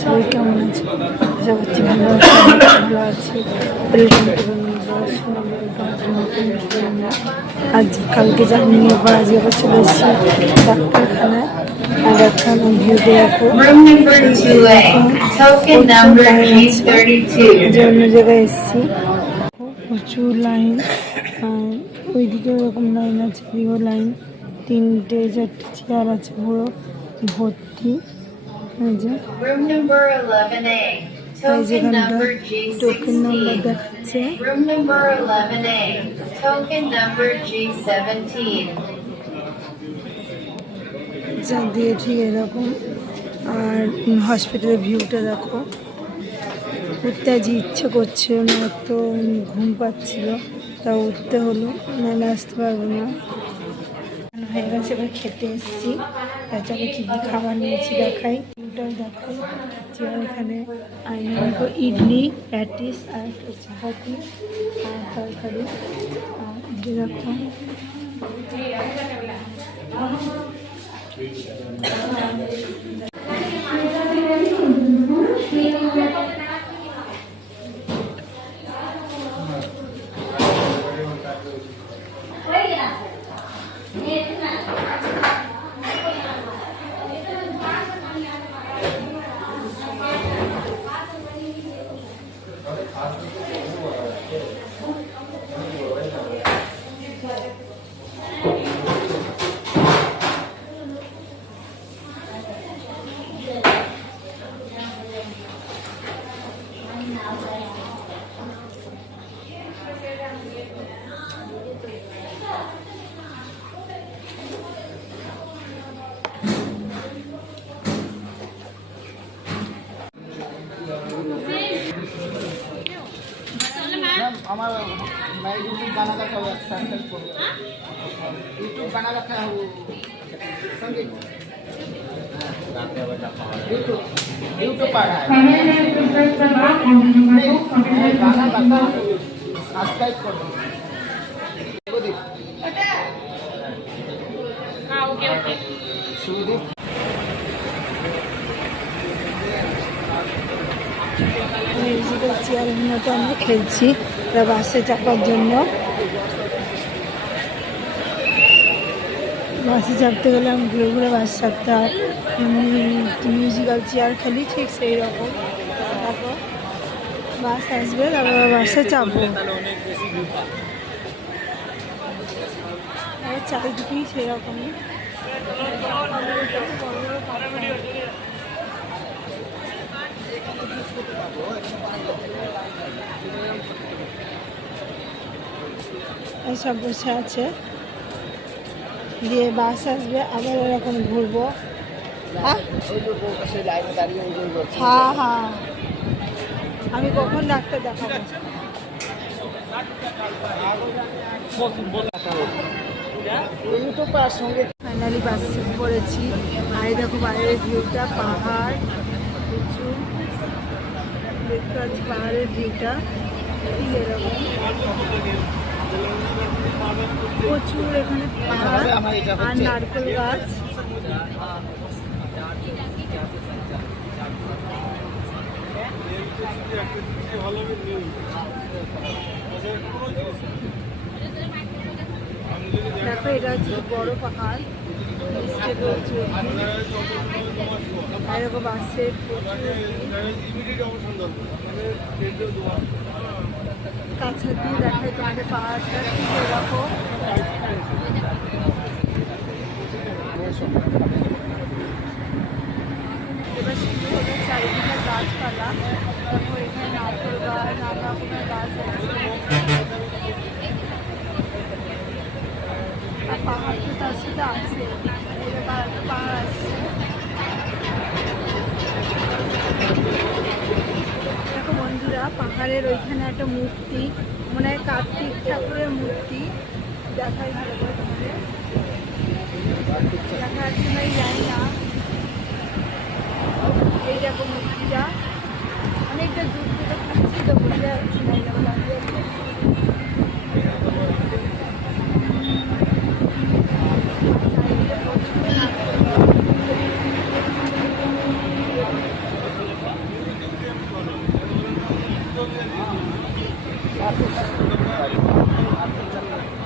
সবাই কেমন আছে? আশা করছি ভালো আছে, ভালো আছি। আজ কালকে জানি এবার আজ এবার চলে এসেছি ডাক্তারখানায়। আর এখন ভিউতে দেখো অন্য জায়গায় এসেছি, প্রচুর লাইন। ওইদিকে ওরকম লাইন আছে, এদিকেও লাইন। 3-4টে চেয়ার আছে পুরো ভর্তি। টোকেন নাম্বার দেখাচ্ছে। দিয়ে ঠিক এরকম। আর হসপিটালের ভিউটা দেখো। উঠতে আজ ইচ্ছে করছিল না, এত ঘুম পাচ্ছিল, তা উঠতে হলো, নাহলে আসতে পারবো না। হয়ে গেছে, এবার খেতে এসেছি। তাছাড়া কী কী খাবার নিয়েছি দেখাই, ওটাও দেখাই। চেয়ার এখানে আইনে দেখো ইডলি, প্যাটিস আর চাপাতি আর তরকারি। আর যেরকম मैं यूट्यूब गाना गाता हूँ, एक्सरसाइज करो, यूट्यूब गाना गाता हूँ, संगीत यूट्यूब पर है, गाना गाता हूँ, सब्सक्राइब करो। हाँ ओके ओके। सुदीप মিউজিক্যাল চেয়ারের মতো আমরা খেলছি বাসে চাপার জন্য। বাসে চাপতে গেলে আমি ঘুরে ঘুরে বাস চাপতে হয়, মিউজিক্যাল চেয়ার খেলি ঠিক সেই রকম। তারপর বাস আসবে, তারপর বাসে চাপবো। চারিদিকেই সেরকমই। সব বসে আছে, দিয়ে বাস আসবে, আবার এরকম ঘুরবো। হ্যাঁ হ্যাঁ, আমি কখন ডাক্তার দেখাবো? ফাইনালি বাসে পড়েছি। আর দেখো বাইরের ভিউটা, পাহাড় প্রচুর দেখতে পাচ্ছি, পাহাড়ের ভিউটা ঠিক এরকম। প্রচুর এখানে পাহাড় আর নারকেল গাছ। দেখো এটা হচ্ছে বড় পাহাড়, এরকম বাসে কাছা দিয়ে দেখায় তোমাদের পাহাড়টা ঠিক এরকম। এবার শুরু হলো চারিদিকে গাছপালা, তারপর এখানে নারকেল গাছ, নানা রকমের গাছ আছে। আর পাহাড় তো তার সাথে আছে, পাহাড় আসছে। দেখো বন্ধুরা, পাহাড়ের ওইখানে একটা মূর্তি, মনে হয় কার্তিক ঠাকুরের মূর্তি, দেখাই ভালো করে তোমাদের। দেখা যাচ্ছে না, জানি না। এই দেখো মূর্তিটা, অনেকটা দূর থেকে থাকছি তো বুঝতে যাচ্ছি না। हाँ, हाँ।